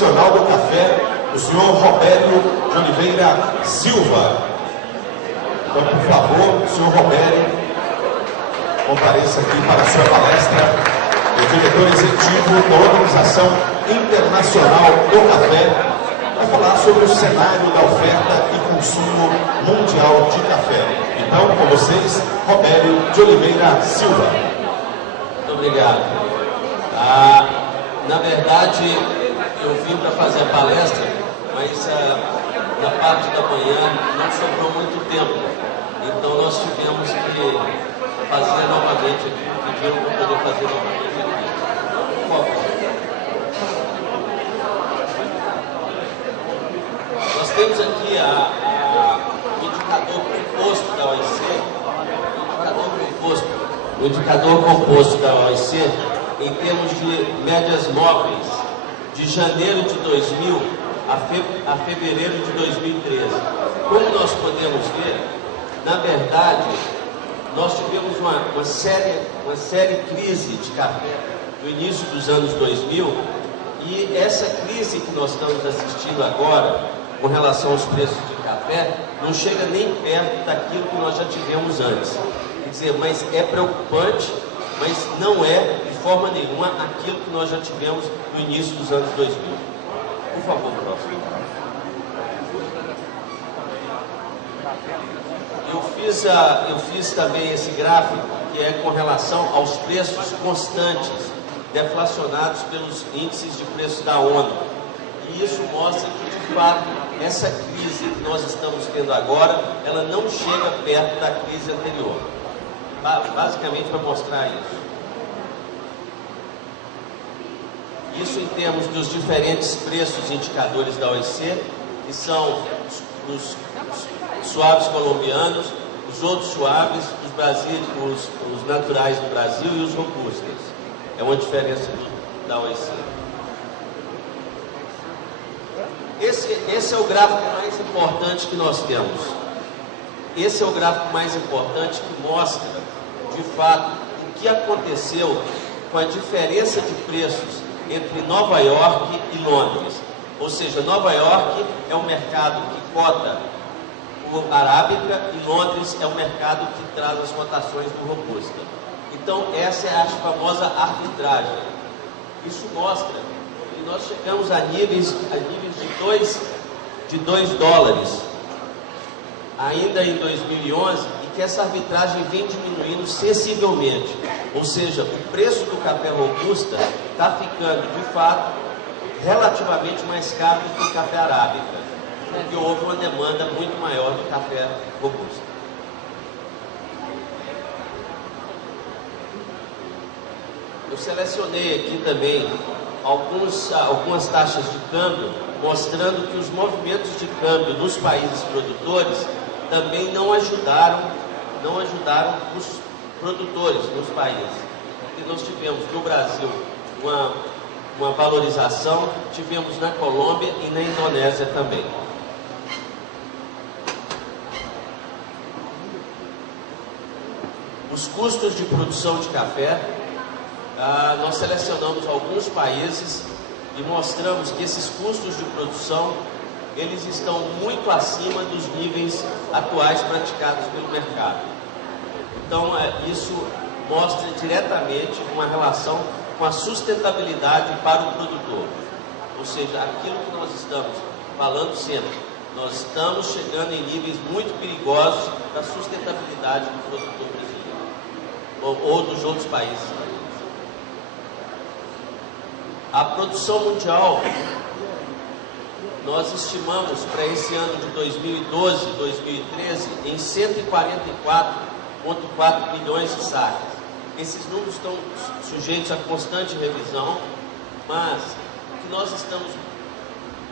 Nacional do Café, o senhor Robério de Oliveira Silva. Então, por favor, senhor Robério, compareça aqui para a sua palestra. O diretor executivo da Organização Internacional do Café vai falar sobre o cenário da oferta e consumo mundial de café. Então, com vocês, Robério de Oliveira Silva. Muito obrigado. Na verdade, eu vim para fazer a palestra, mas na parte da manhã não sobrou muito tempo. Então, nós tivemos que fazer novamente aqui, pediram para poder fazer novamente aqui. Por favor. Nós temos aqui o indicador composto da OIC, o indicador composto da OIC em termos de médias móveis de janeiro de 2000 a fevereiro de 2013. Como nós podemos ver, na verdade, nós tivemos uma séria crise de café no início dos anos 2000, e essa crise que nós estamos assistindo agora, com relação aos preços de café, não chega nem perto daquilo que nós já tivemos antes. Quer dizer, mas é preocupante, mas não é, de forma nenhuma, aquilo que nós já tivemos no início dos anos 2000. Por favor, próximo. Eu fiz também esse gráfico, que é com relação aos preços constantes, deflacionados pelos índices de preço da ONU. E isso mostra que, de fato, essa crise que nós estamos tendo agora, ela não chega perto da crise anterior. Basicamente para mostrar isso. Isso em termos dos diferentes preços indicadores da OIC, que são os suaves colombianos, os outros suaves, os naturais do Brasil e os robustas. É uma diferença da OIC. Esse é o gráfico mais importante que nós temos. Esse é o gráfico mais importante que mostra, de fato, o que aconteceu com a diferença de preços entre Nova York e Londres. Ou seja, Nova York é um mercado que cota o arábica e Londres é um mercado que traz as cotações do robusta. Então, essa é a famosa arbitragem. Isso mostra que nós chegamos a níveis de 2 dólares ainda em 2011 e que essa arbitragem vem diminuindo sensivelmente. Ou seja, o preço do café robusta está ficando, de fato, relativamente mais caro do que o café arábica, porque houve uma demanda muito maior do café robusta. Eu selecionei aqui também algumas taxas de câmbio, mostrando que os movimentos de câmbio nos países produtores também não ajudaram os produtores nos países. Porque nós tivemos no Brasil uma valorização, tivemos na Colômbia e na Indonésia também. Os custos de produção de café, nós selecionamos alguns países e mostramos que esses custos de produção, eles estão muito acima dos níveis atuais praticados pelo mercado. Então, isso mostra diretamente uma relação com a sustentabilidade para o produtor. Ou seja, aquilo que nós estamos falando sempre, nós estamos chegando em níveis muito perigosos da sustentabilidade do produtor brasileiro ou dos outros países. A produção mundial, nós estimamos para esse ano de 2012, 2013, em 144,4 milhões de sacas. Esses números estão sujeitos a constante revisão, mas o que nós estamos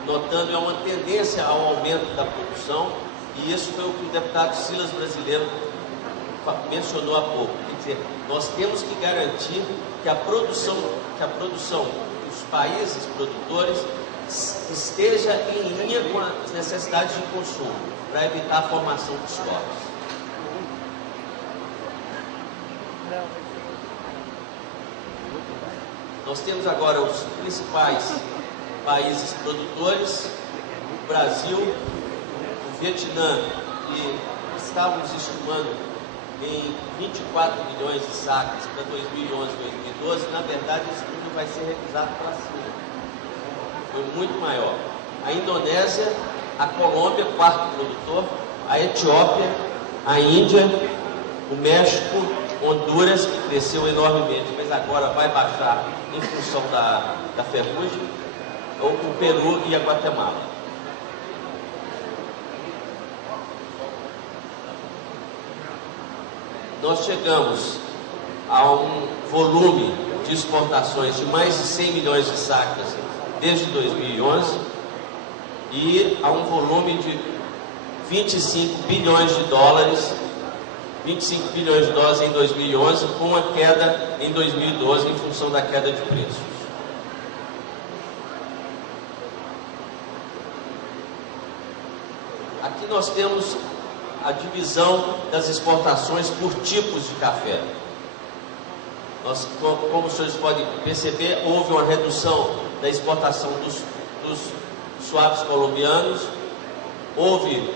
notando é uma tendência ao aumento da produção, e isso foi o que o deputado Silas Brasileiro mencionou há pouco. Quer dizer, nós temos que garantir que a produção dos países produtores esteja em linha com as necessidades de consumo, para evitar a formação de estoques. Nós temos agora os principais países produtores, o Brasil, o Vietnã, que estávamos estimando em 24 milhões de sacas para 2011 e 2012, na verdade esse número vai ser revisado para cima. Foi muito maior. A Indonésia, a Colômbia, quarto produtor, a Etiópia, a Índia, o México, Honduras, que cresceu enormemente, mas agora vai baixar em função da ferrugem, ou o Peru e a Guatemala. Nós chegamos a um volume de exportações de mais de 100 milhões de sacas desde 2011 e a um volume de 25 bilhões de dólares em 2011, com uma queda em 2012 em função da queda de preços. Aqui nós temos a divisão das exportações por tipos de café. Como os senhores podem perceber, houve uma redução da exportação dos suaves colombianos, houve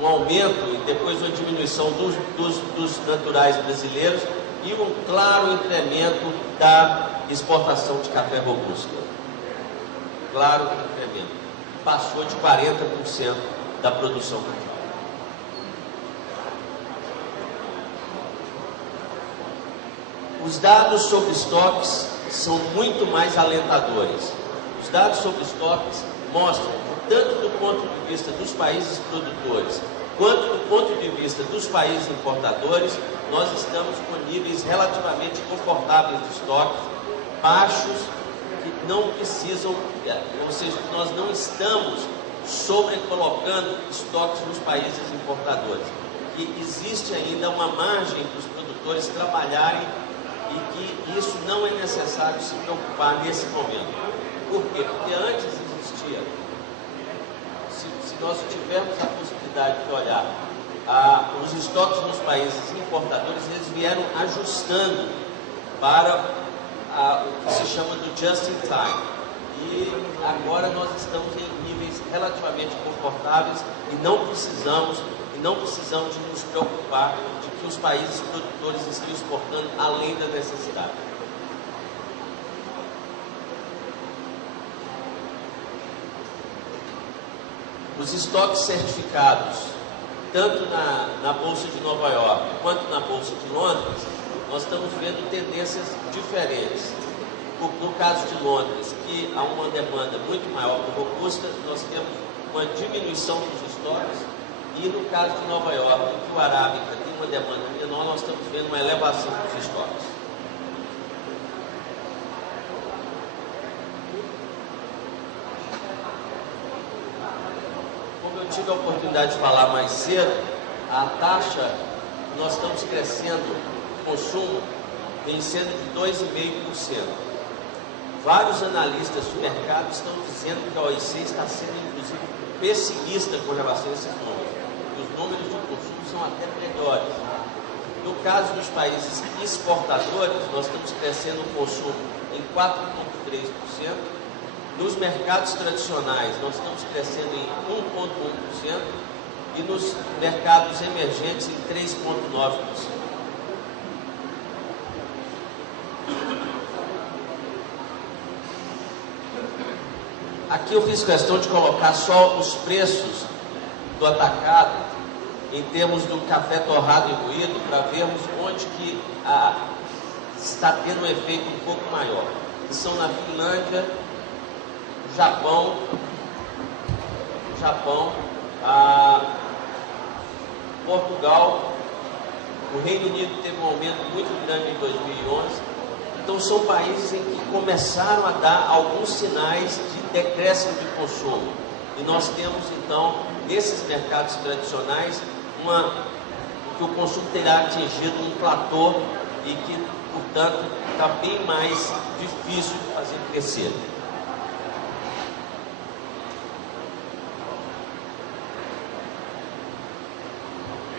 um aumento e depois uma diminuição dos naturais brasileiros e um claro incremento da exportação de café robusto. Claro incremento. Passou de 40% da produção mundial. Os dados sobre estoques são muito mais alentadores. Os dados sobre estoques mostram que, tanto do ponto de vista dos países produtores, quanto do ponto de vista dos países importadores, nós estamos com níveis relativamente confortáveis de estoques, baixos, que não precisam, ou seja, nós não estamos sobrecolocando estoques nos países importadores. E existe ainda uma margem para os produtores trabalharem e que isso não é necessário se preocupar nesse momento. Por quê? Porque antes existia, se nós tivermos a possibilidade de olhar os estoques nos países importadores, eles vieram ajustando para o que se chama do just in time. E agora nós estamos em níveis relativamente confortáveis e não precisamos de nos preocupar de que os países produtores estão exportando além da necessidade. Os estoques certificados, tanto na Bolsa de Nova York quanto na Bolsa de Londres, nós estamos vendo tendências diferentes. No caso de Londres, que há uma demanda muito maior por robusta, nós temos uma diminuição dos estoques, e no caso de Nova York, que o arábica tem uma demanda menor, nós estamos vendo uma elevação dos estoques. Como eu tive a oportunidade de falar mais cedo, a taxa, nós estamos crescendo, o consumo vem sendo de 2,5%. Vários analistas do mercado estão dizendo que a OIC está sendo, inclusive, pessimista com relação a esses números. Os números de consumo são até melhores. No caso dos países exportadores, nós estamos crescendo o consumo em 4,3%. Nos mercados tradicionais, nós estamos crescendo em 1,1%. E nos mercados emergentes, em 3,9%. Aqui eu fiz questão de colocar só os preços do atacado em termos do café torrado e moído, para vermos onde que está tendo um efeito um pouco maior. Que são na Finlândia, Japão, Portugal, o Reino Unido teve um aumento muito grande em 2011. Então são países em que começaram a dar alguns sinais de decréscimo de consumo. E nós temos então, nesses mercados tradicionais, que o consumo terá atingido um platô e que, portanto, está bem mais difícil de fazer crescer.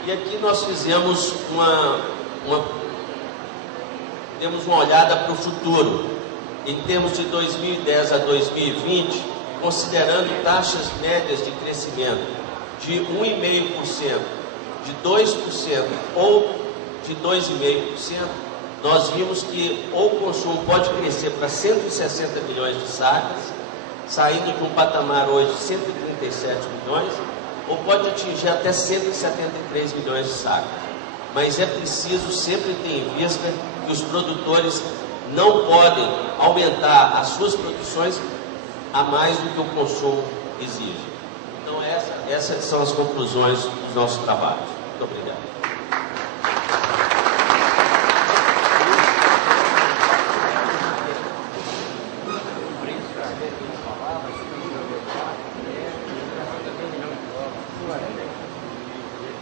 E aqui nós fizemos demos uma olhada para o futuro. em termos de 2010 a 2020, considerando taxas médias de crescimento de 1,5%, de 2% ou de 2,5%, nós vimos que o consumo pode crescer para 160 milhões de sacas, saindo de um patamar hoje de 137 milhões, ou pode atingir até 173 milhões de sacas. Mas é preciso sempre ter em vista que os produtores não podem aumentar as suas produções a mais do que o consumo exige. Então essas são as conclusões dos nossos trabalhos. Muito obrigado.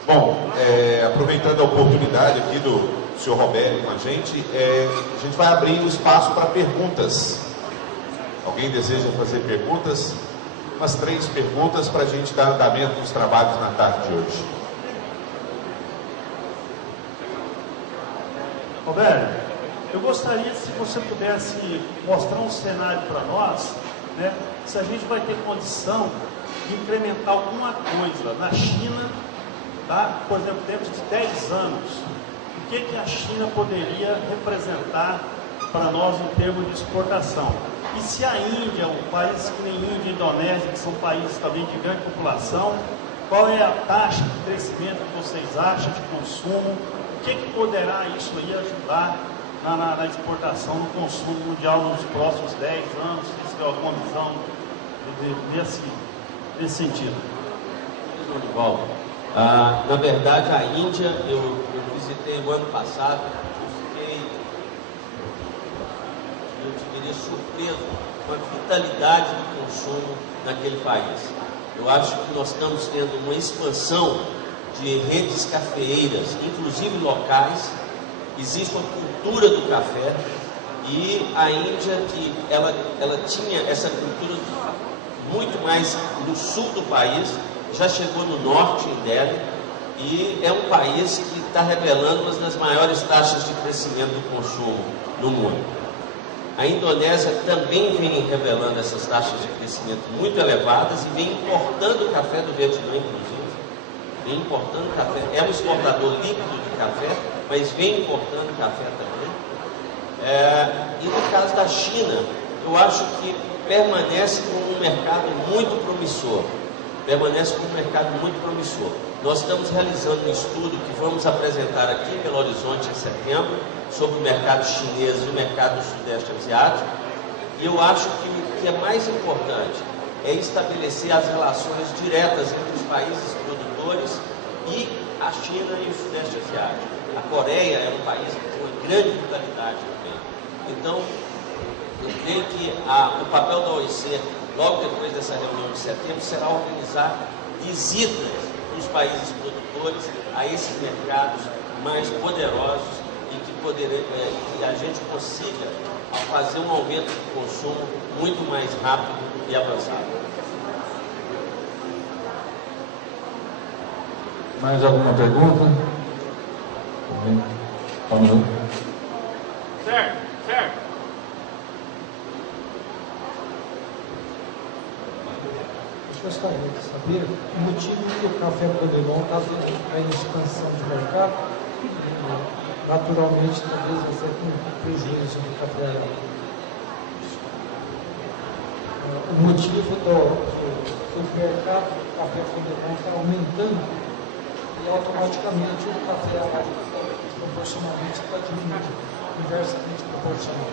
Bom, aproveitando a oportunidade aqui do senhor Roberto com a gente vai abrir o espaço para perguntas. Alguém deseja fazer perguntas? Umas 3 perguntas para a gente dar andamento nos trabalhos na tarde de hoje. Roberto, eu gostaria se você pudesse mostrar um cenário para nós, né, se a gente vai ter condição de incrementar alguma coisa na China, tá? Por exemplo, dentro de 10 anos, o que a China poderia representar para nós em termos de exportação? E se a Índia, um país que nem Índia e Indonésia, que são países também de grande população, qual é a taxa de crescimento que vocês acham de consumo? O que poderá isso aí ajudar na exportação, no consumo mundial nos próximos 10 anos? Se tiver alguma visão nesse sentido. João, na verdade, a Índia, eu visitei o ano passado, eu diria, surpreso com a vitalidade do consumo naquele país. Eu acho que nós estamos tendo uma expansão de redes cafeeiras, inclusive locais. Existe uma cultura do café, e a Índia, que ela tinha essa cultura muito mais no sul do país, já chegou no norte, em Delhi, e é um país que está revelando uma das maiores taxas de crescimento do consumo no mundo. A Indonésia também vem revelando essas taxas de crescimento muito elevadas e vem importando café do Vietnã, inclusive. Vem importando café, é um exportador líquido de café, mas vem importando café também. E no caso da China, eu acho que permanece como um mercado muito promissor. Nós estamos realizando um estudo que vamos apresentar aqui em Belo Horizonte em setembro, sobre o mercado chinês e o mercado do Sudeste Asiático, e eu acho que o que é mais importante é estabelecer as relações diretas entre os países produtores e a China e o Sudeste Asiático. A Coreia é um país com uma grande vitalidade também. Então, eu creio que o papel da OIC, logo depois dessa reunião de setembro, será organizar visitas dos países produtores a esses mercados mais poderosos e que a gente consiga fazer um aumento de consumo muito mais rápido e avançado. Mais alguma pergunta? Certo. Eu gostaria de saber o motivo que o café Podelon está em expansão de mercado. Naturalmente, talvez você tenha prejuízo do café arábica. O motivo do mercado do café Podelon está aumentando e automaticamente o café arábica proporcionalmente está diminuindo, inversamente proporcional.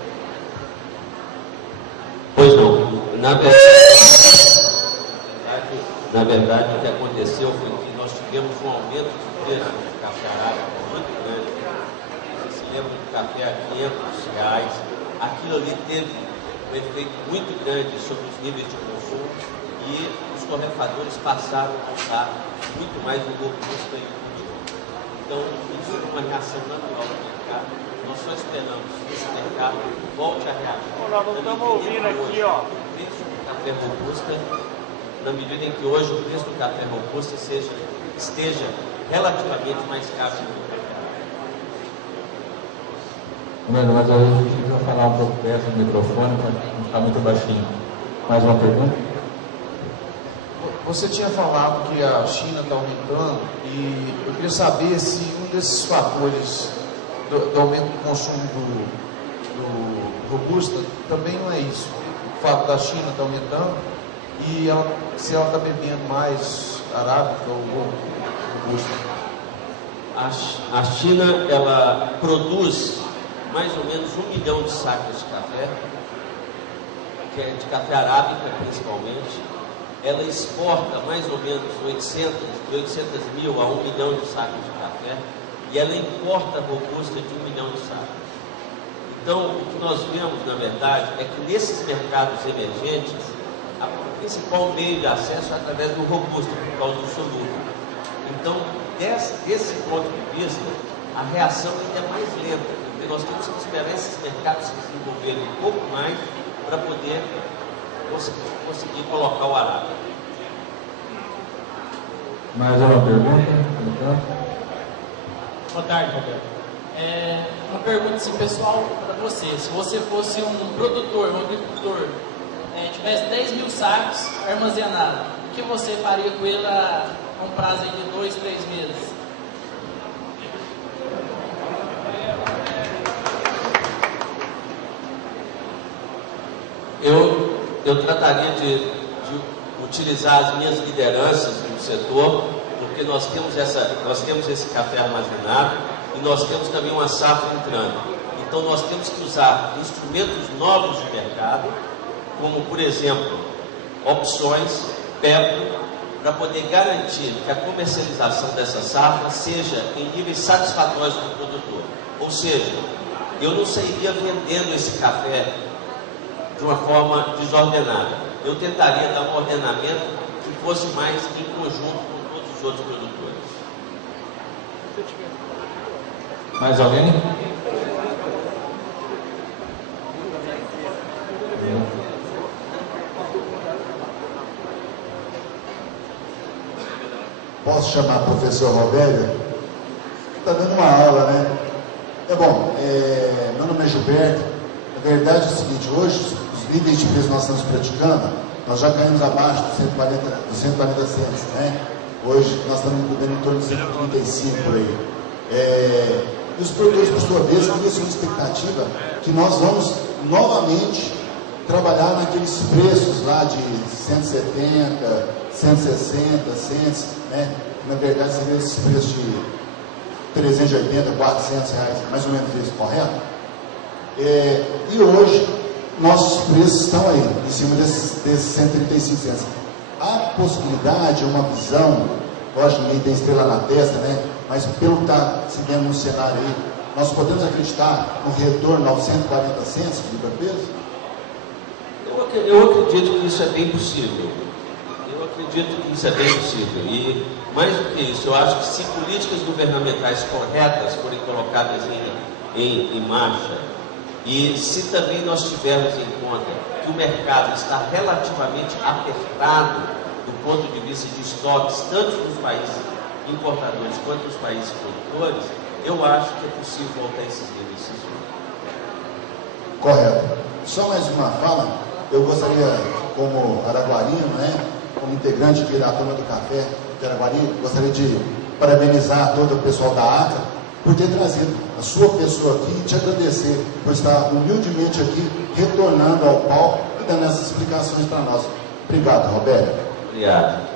Pois não. Na verdade, o que aconteceu foi que nós tivemos um aumento de preço do café arábica muito grande. Você se lembra do café a R$500? Aquilo ali teve um efeito muito grande sobre os níveis de consumo e os torrefadores passaram a usar muito mais o robusta e o Podelon. Então, isso é uma reação natural do mercado. Nós só esperamos que esse mercado volte a reagir. Nós não estamos ouvindo aqui, ó. O preço do café robusta, na medida em que hoje o preço do café robusta esteja relativamente mais caro do que o café. Mas a gente precisa falar um pouco perto do microfone para não ficar muito baixinho. Mais uma pergunta? Você tinha falado que a China está aumentando e eu queria saber se um desses fatores do aumento do consumo do Robusta também não é isso. O fato da China estar aumentando e se ela está bebendo mais arábica ou Robusta. A China, ela produz mais ou menos 1 milhão de sacas de café, que é de café arábica principalmente. Ela exporta mais ou menos de 800 mil a 1 milhão de sacas de café, e ela importa robusta de 1 milhão de sacas. Então, o que nós vemos, na verdade, é que nesses mercados emergentes, o principal meio de acesso é através do robusta, por causa do solúvel. Então, desse ponto de vista, a reação ainda é mais lenta, porque nós temos que esperar esses mercados se desenvolverem um pouco mais para poder conseguir colocar o arábica. Mais uma pergunta? Boa tarde, Roberto. Uma pergunta assim, pessoal para você. Se você fosse um produtor, um agricultor, tivesse 10 mil sacos armazenados, o que você faria com ele a um prazo de 2, 3 meses? Eu trataria de utilizar as minhas lideranças no setor, porque nós temos esse café armazenado e nós temos também uma safra entrando. Então nós temos que usar instrumentos novos de mercado, como por exemplo, opções, PEPRO, para poder garantir que a comercialização dessa safra seja em níveis satisfatórios do produtor. Ou seja, eu não sairia vendendo esse café de uma forma desordenada. Eu tentaria dar um ordenamento que fosse mais em conjunto com todos os outros produtores. Mais alguém? Posso chamar o professor Robério? Está dando uma aula, né? Meu nome é Gilberto. A verdade é o seguinte, hoje os níveis de preço que nós estamos praticando, nós já caímos abaixo dos 140 centos, né? Hoje nós estamos mudando em torno de 135 por aí. E os produtores, por sua vez, criam uma expectativa que nós vamos novamente trabalhar naqueles preços lá de 170, 160, 100, né? Na verdade, seria esses preços de 380, 400 reais, mais ou menos isso, correto? E hoje, nossos preços estão aí, em cima desses 135 centos. Há possibilidade, uma visão, lógico, ninguém tem estrela na testa, né? Mas pelo que está se vendo no cenário aí, nós podemos acreditar no retorno aos 140 centos de libra-peso? Eu acredito que isso é bem possível. E, mais do que isso, eu acho que se políticas governamentais corretas forem colocadas em marcha, e se também nós tivermos em conta que o mercado está relativamente apertado do ponto de vista de estoques, tanto nos países importadores quanto nos países produtores, eu acho que é possível voltar a esses níveis. Correto. Só mais uma fala. Eu gostaria, como araguarino, né, como integrante aqui da Turma do Café de Araguari, gostaria de parabenizar todo o pessoal da ACA por ter trazido a sua pessoa aqui e te agradecer por estar humildemente aqui, retornando ao palco e dando essas explicações para nós. Obrigado, Roberto. Obrigado.